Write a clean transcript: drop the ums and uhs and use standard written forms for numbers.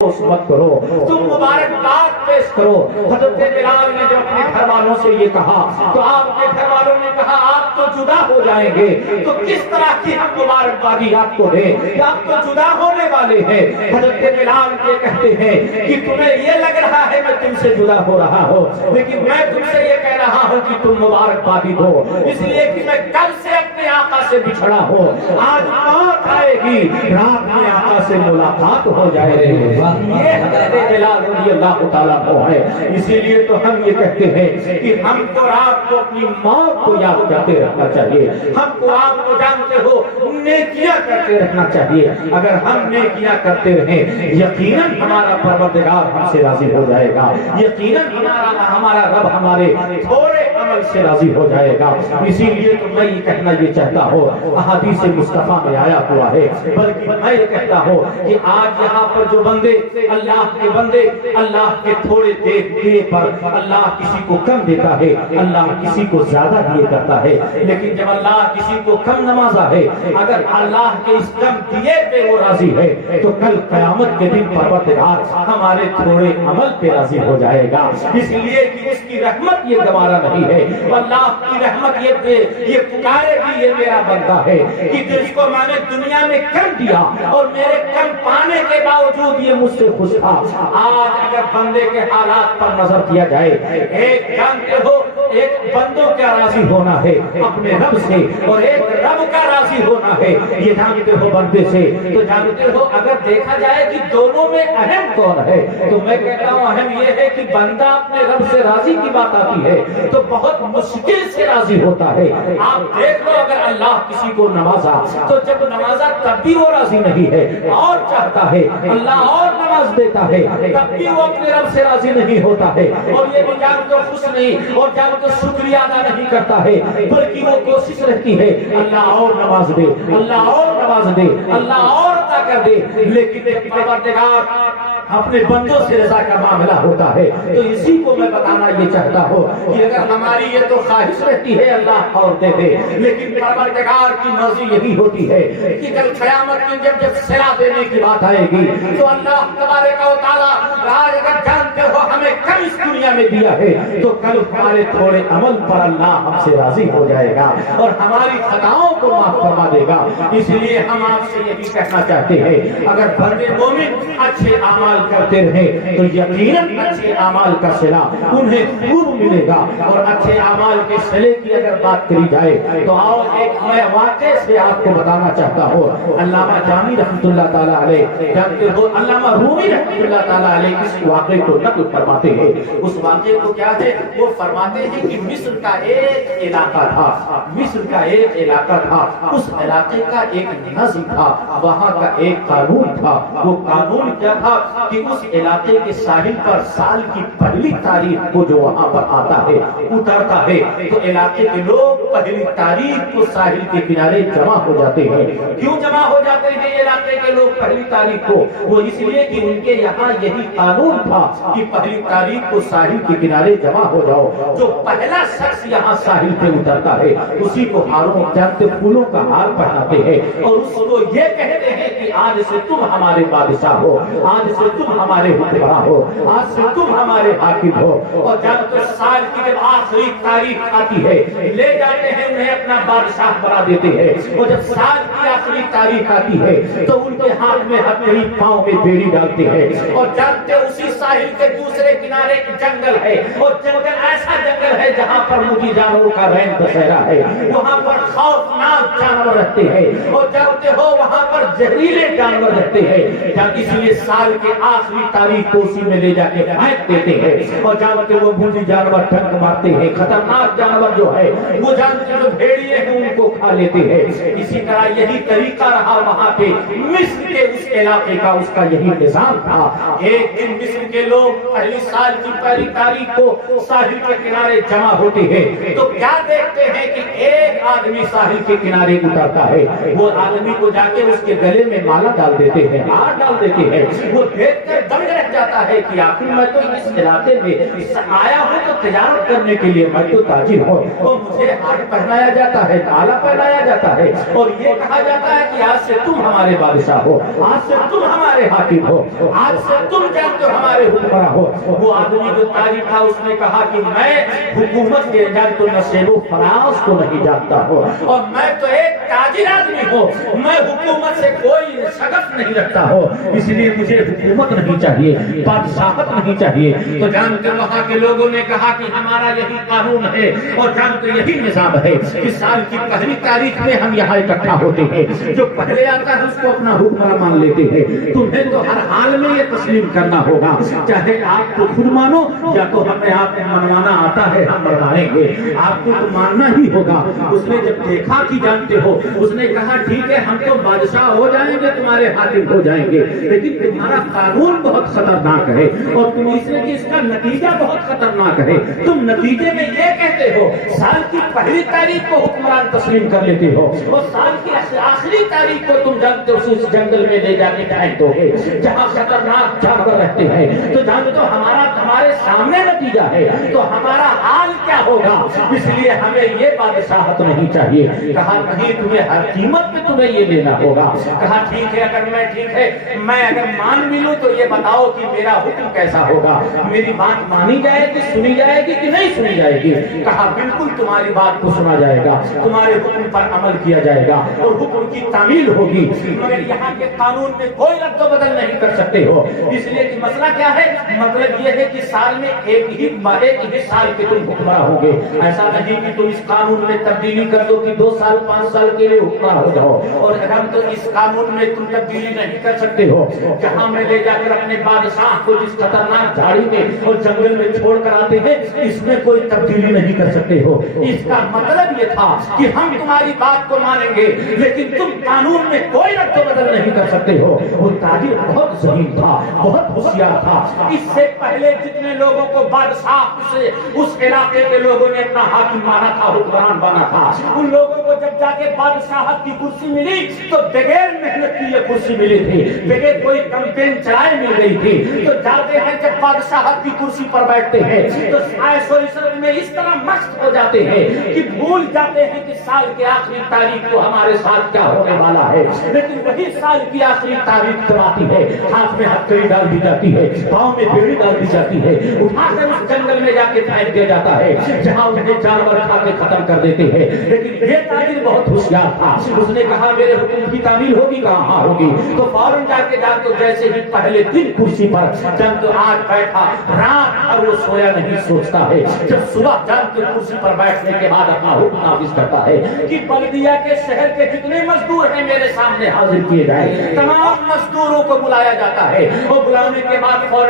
مت کرو، تم مبارکباد پیش کرو۔ حضرت بلال نے جب اپنے گھر والوں سے یہ کہا تو آپ کے گھر والوں نے کہا آپ تو جدا ہو جائیں گے، تو کس طرح کی ہم مبارکبادی آپ کو دیں کہ آپ تو جدا ہونے والے ہیں۔ حضرت بلال یہ کہتے ہیں کہ تمہیں یہ لگ رہا ہے میں تم سے جدا ہو رہا ہوں، لیکن میں تم سے یہ کہہ رہا ہوں کہ تم مبارکبادی دو، اس لیے کہ میں کب سے اپنے آقا سے بچھڑا ہوں، آج موت آئے گی، رات میں آقا سے ملاقات ہو جائے گی۔ یہ حضرت بلال رضی اللہ تعالیٰ عنہ ہے۔ اسی لیے تو ہم یہ کہتے ہیں کہ ہم کو رات کو اپنی موت کو یاد کرتے رہنا چاہیے، ہم کو آپ کو جانتے ہو نیکیاں کرتے رہنا چاہیے۔ اگر ہم نیکیاں کرتے رہیں یقیناً ہمارا پروردگار ہم سے راضی ہو جائے گا، یقیناً ہمارا رب ہمارے تھوڑے عمل سے راضی ہو جائے گا۔ اسی لیے تو میں یہ کہنا یہ چاہتا ہوں، احادیث مصطفیٰ میں آیا ہوا ہے، بلکہ میں یہ کہتا ہوں کہ آج یہاں پر جو بندے اللہ کے بندے اللہ کے تھوڑے دیے پر اللہ کسی کو کم دیتا ہے، اللہ کسی کو زیادہ دیے کرتا ہے، لیکن جب اللہ کسی کو کم نوازا ہے، اگر اللہ کے اس کم دیے پہ وہ راضی ہے تو کل قیامت کے دن پروردگار ہمارے تھوڑے عمل پہ راضی ہو جائے گا، اس لیے کہ اس کی رحمت یہ گوارا نہیں ہے۔ اللہ کی رحمت یہ پکارے کہ یہ میرا بندہ ہے کہ جس کو میں نے دنیا میں کم دیا اور میرے کم پانے کے باوجود یہ مجھ سے خوش تھا۔ آج اگر بندے کے حالات پر نظر کیا جائے، ایک جانتے ہو ایک بندوں کا راضی ہونا ہے اپنے رب سے اور ایک رب کا راضی ہونا ہے یہ جانتے ہو بندے سے، تو جانتے ہو اگر دیکھا جائے کہ دونوں میں اہم کون ہے تو میں کہتا ہوں اہم یہ ہے کہ بندہ اپنے رب سے راضی کی بات آتی ہے تو بہت مشکل سے راضی ہوتا ہے۔ آپ دیکھ لو اگر اللہ کسی کو نوازا تو جب نوازا تب بھی وہ راضی نہیں ہے اور چاہتا ہے، اللہ اور نواز دیتا ہے تب بھی وہ اپنے رب سے راضی نہیں ہوتا ہے، اور یہ بھی جان کے خوش نہیں اور جان کے شکریہ ادا نہیں کرتا ہے، بلکہ وہ کوشش رہتی ہے اللہ اور نواز دے، اللہ اور نواز دے، اللہ اور عطا کر دے، لیکن پروردگار اپنے بندوں سے رضا کا معاملہ ہوتا ہے۔ تو اسی کو میں بتانا یہ چاہتا ہوں کہ اگر ہماری یہ تو خواہش رہتی ہے اللہ اور دے دے، لیکن پروردگار کی مرضی یہی ہوتی ہے کہ کل قیامت میں جب صلا دینے کی بات آئے گی تو اللہ تبارک و تعالیٰ آج اگر جانتے ہو ہمیں کم اس دنیا میں دیا ہے تو کل ہمارے تھوڑے عمل پر اللہ ہم سے راضی ہو جائے گا اور ہماری خطاؤں کو معاف فرما دے گا۔ اس لیے ہم آپ سے یہ بھی کہنا چاہتے ہیں اگر بندے مومن اچھے اعمال کرتے رہیں تو یقیناً اچھے اعمال کا صلہ انہیں خوب ملے گا۔ اور اچھے اعمال کے صلے کی اگر بات کری جائے تو آؤ ایک میں واقعے سے آپ کو بتانا چاہتا ہوں۔ علامہ جامی رحمۃ اللہ تعالیٰ علیہ جانتے ہو علامہ رومی رحمۃ اللہ تعالیٰ علیہ اس واقعے کو نقل فرماتے ہیں۔ اس واقعے کو کیا ہے وہ فرماتے ہیں کہ مصر کا ایک علاقہ تھا، مصر کا ایک علاقہ تھا، اس علاقے کا ایک نظم تھا، وہاں کا ایک قانون تھا۔ وہ قانون کیا تھا کہ اس علاقے کے ساحل پر سال کی پہلی تاریخ کو جو وہاں پر آتا ہے اترتا ہے تو علاقے کے لوگ پہلی تاریخ کو ساحل کے کنارے جمع ہو جاتے ہیں۔ کیوں جمع ہو جاتے ہیں علاقے کے لوگ پہلی تاریخ کو؟ وہ اس لیے کہ ان کے یہاں یہی قانون تھا کہ پہلی تاریخ کو ساحل کے کنارے جمع ہو جاؤ، جو پہلا شخص یہاں ساحل پہ اترتا ہے اسی کو ہاروں جانتے پھولوں کا ہار پہناتے ہیں اور اس کو یہ کہتے ہیں کہ آج سے تم ہمارے بادشاہ ہو، آج سے تم ہمارے حکمراں ہو، آج سے تم ہمارے حاکم ہو۔ اور جانتے سال کی جب آخری تاریخ آتی ہے لے جاتے ہیں انہیں اپنا بادشاہ بنا دیتے ہیں، اور جب سال کی آخری تاریخ آتی ہے تو ان کے ہاتھ میں ہتھیلی پاؤں میں بیڑی ڈالتے ہیں اور جانتے اسی ساحل کے دوسرے کنارے جنگل ہے اور جنگل ایسا جنگل ہے جہاں پر مجھے جانوروں کا رین بسیرا ہے، وہاں پر خوفناک جانور رہتے ہیں اور جانتے ہو وہاں پر زہریلے جانور رہتے ہیں، اس لیے سال کے آخری تاریخ کو اسی میں لے جا کے پھینک دیتے ہیں اور جانتے وہ بوجھی جانور ڈنک مارتے ہیں، خطرناک جانور جو ہے وہ جانتے جو بھیڑیے ہیں ان کو کھا لیتے ہیں۔ اسی طرح یہی طریقہ رہا وہاں پہ مصر کے اس علاقے کا، اس کا یہی نظام تھا۔ ایک دن مصر کے لوگ پہلی سال کی پہلی تاریخ کو ساحل کے کنارے جمع ہوتے ہیں تو کیا دیکھتے ہیں کہ ایک آدمی ساحل کے کنارے اترتا ہے، وہ آدمی کو جا کے اس کے گلے میں مالا ڈال دیتے ہیں، ہار ڈال دیتے ہیں۔ وہ دیکھ کر دم رہ جاتا ہے کہ آخر میں تو اس علاقے میں آیا ہوں تو تجارت کرنے کے لیے، میں تو تاجر ہوں اور مجھے ہار پہنایا جاتا ہے، تالا پہنایا جاتا ہے اور یہ کہا جاتا ہے کہ آج سے تم ہمارے بادشاہ ہو، آج سے تم ہمارے حاکم ہو، آج سے تم جنگ جو ہمارے حکمراں ہو۔ وہ آدمی جو تاجر تھا اس نے کہا کہ میں حکومت کے جنگ تو نشیب و فراز کو نہیں جانتا ہوں، اور میں تو ایک تاجر آدمی ہوں، میں حکومت سے کوئی شغف نہیں رکھتا ہوں، اس لیے مجھے حکومت نہیں چاہیے، بادشاہت نہیں چاہیے۔ تو جانتے وہاں کے لوگوں نے کہا کہ ہمارا یہی قانون ہے اور جانتے یہی نظام ہے کہ سال کی پہلی تاریخ میں ہم یہاں اکٹھا ہوتے ہیں، جو پہلے آتا ہے اس کو اپنا حکمراں مان لیتے ہیں۔ تمہیں تو ہر حال میں یہ تسلیم کرنا ہوگا، چاہے آپ کو خود مانو یا تو ہمیں آپ کو منوانا آتا ہے ہم منوائیں گے، آپ کو تو ماننا ہی ہوگا۔ اس نے جب دیکھا کہ جانتے ہو، اس نے کہا ٹھیک ہے ہم تو بادشاہ ہو جائیں گے، تمہارے حاکم ہو جائیں گے، لیکن تمہارا قانون بہت خطرناک ہے اور تم اس نے کہ اس کا نتیجہ بہت خطرناک ہے۔ تم نتیجے میں یہ کہتے ہو سال کی پہلی تاریخ کو حکمران تسلیم کر لیتے ہو اور سال کی آخری تاریخ کو تم جانتے ہو اس جنگل میں لے جا کے پھینک دو گے جہاں خطرناک جانور رہتے ہیں۔ تو جانتے ہو ہمارے سامنے نتیجہ ہے تو ہمارا حال کیا ہوگا، اس لیے ہمیں یہ بادشاہت نہیں چاہیے۔ کہا نہیں، تمہیں ہر قیمت پہ تمہیں یہ لینا ہوگا۔ کہا ٹھیک ہے، اگر میں اگر مان بھی لوں تو یہ بتاؤ کہ میرا حکم کیسا ہوگا، میری بات مانی جائے گی، سنی جائے گی کہ نہیں سنی جائے گی؟ کہا بالکل تمہاری بات کو سنا جائے گا، تمہارے حکم پر عمل کیا جائے گا اور حکم کی تعمیل ہوگی، مگر یہاں کے قانون میں کوئی رد و بدل نہیں کر سکتے ہو۔ اس لیے کہ مسئلہ کیا ہے، مطلب یہ ہے کہ سال میں ایک ہی سال کے تم حکمراں ہوں گے، ایسا نہیں کہ تم اس قانون میں تبدیلی کر دو کہ 2 سال 5 سال کے لیے حکمراں ہو جاؤ، اور اگر تو اس قانون میں تم تبدیلی نہیں کر سکتے ہو۔ جہاں میں لے جا کر اپنے بادشاہ کو جس خطرناک جھاڑی میں اور جنگل میں چھوڑ کر آتے ہیں، اس میں کوئی تبدیلی نہیں کر سکتے ہو۔ اس کا مطلب یہ تھا کہ ہم تمہاری بات کو مانیں گے لیکن تم قانون میں کوئی رد و بدل نہیں کر سکتے ہو۔ وہ تاجر بہت ذہین تھا، بہت ہوشیار تھا۔ اس سے پہلے جتنے لوگوں کو بادشاہ سے اس علاقے کے لوگوں نے اپنا حاکم مانا تھا، حکمران بنا تھا، ان لوگوں کو جب جا کے بادشاہت کی کرسی ملی تو بغیر محنت کی یہ کرسی ملی تھی، بغیر کوئی کمپین چلائے مل گئی تھی۔ تو جاتے ہیں جب بادشاہت کی کرسی پر بیٹھتے ہیں تو میں اس طرح مست ہو جاتے ہیں کہ بھول جاتے ہیں کہ سال کی آخری تاریخ کو ہمارے ساتھ کیا ہونے والا ہے، لیکن وہی سال کی آخری تاریخ آتی ہے، ہاتھ میں ہتھکڑی ڈال دی جاتی ہے، پاؤں میں بیڑی ڈال دی جاتی ہے، اٹھا کر اس جنگل میں جا کے پھینک دیا جاتا ہے جہاں انہیں جانور کھا کے ختم کر دیتے ہیں۔ لیکن یہ تاجر بہت ہوشیار تھا، اس نے کہا میرے حکم کی تعمیل ہوگی، کہاں ہوگی؟ تو فوراً جا کے تو جیسے ہی پہلے دن کرسی پر جب تو آج بیٹھا، رات بھر وہ سویا نہیں، سوچتا ہے، جب صبح جب تو کرسی پر بیٹھنے کے بعد اپنا حکم نافذ کرتا ہے کہ بلدیہ کے شہر کے جتنے مزدور ہیں میرے سامنے حاضر کیے جائیں۔ تمام مزدوروں کو بلایا جاتا ہے اور بلانے کے بعد فوراً